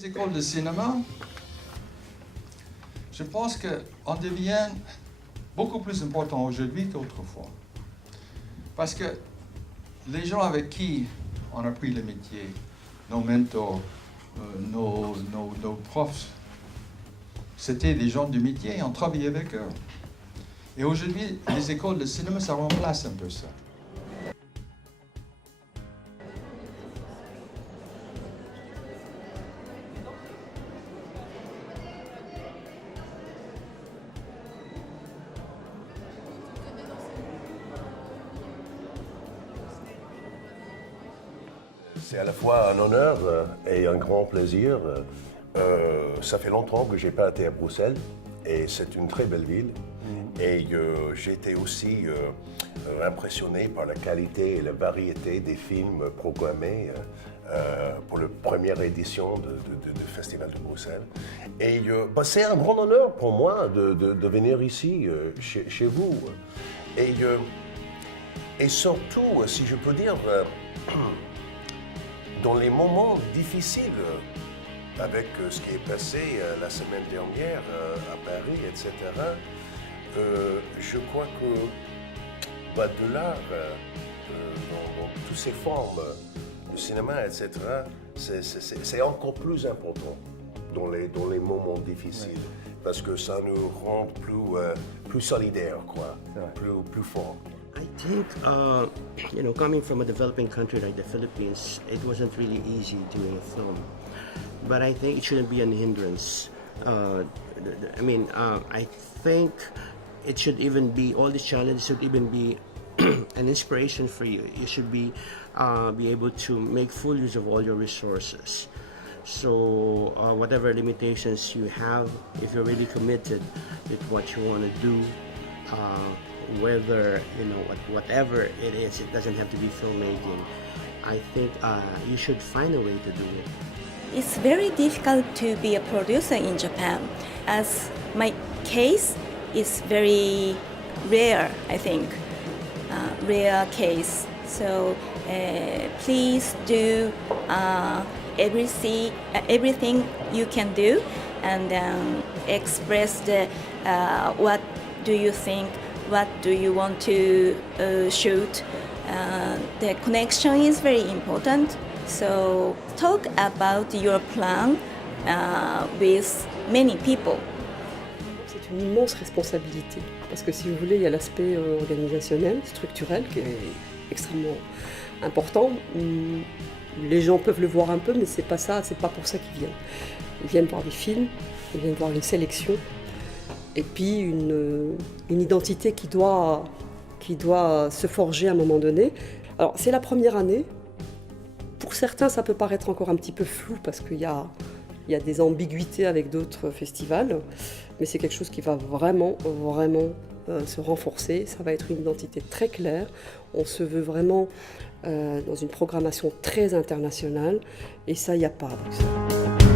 les écoles de cinéma, je pense qu'on devient beaucoup plus important aujourd'hui qu'autrefois. Parce que les gens avec qui on a appris le métier, nos mentors, nos profs, c'était des gens du métier et on travaillait avec eux. Et aujourd'hui, les écoles de cinéma, ça remplace un peu ça. C'est à la fois un honneur et un grand plaisir. Ça fait longtemps que je n'ai pas été à Bruxelles et c'est une très belle ville. Et j'ai été aussi impressionné par la qualité et la variété des films programmés pour la première édition du Festival de Bruxelles. Et c'est un grand honneur pour moi de venir ici, chez vous. Et surtout, si je peux dire, dans les moments difficiles, avec ce qui est passé la semaine dernière à Paris, etc., je crois que de l'art, dans toutes ses formes, le cinéma, etc., c'est encore plus important dans les moments difficiles, parce que ça nous rend plus solidaires, quoi, plus forts. I think, coming from a developing country like the Philippines, it wasn't really easy doing a film. But I think it shouldn't be an hindrance. I think it should even be, all these challenges should even be an inspiration for you. You should be able to make full use of all your resources. So whatever limitations you have, if you're really committed with what you want to do, whether, whatever it is, it doesn't have to be filmmaking. I think you should find a way to do it. It's very difficult to be a producer in Japan, as my case is very rare, I think, rare case. So please do everything you can do, and express what do you think, what do you want to shoot. The connection is very important. So talk about your plan with many people. C'est une immense responsabilité parce que si vous voulez, il y a l'aspect organisationnel, structurel qui est extrêmement important. Les gens peuvent le voir un peu, mais c'est pas ça, c'est pas pour ça qu'ils viennent. Ils viennent voir des films, ils viennent voir une sélection, et puis une identité qui doit se forger à un moment donné. Alors c'est la première année. Pour certains, ça peut paraître encore un petit peu flou parce qu'il y a des ambiguïtés avec d'autres festivals, mais c'est quelque chose qui va vraiment se renforcer. Ça va être une identité très claire. On se veut vraiment dans une programmation très internationale, et ça, il n'y a pas. Donc,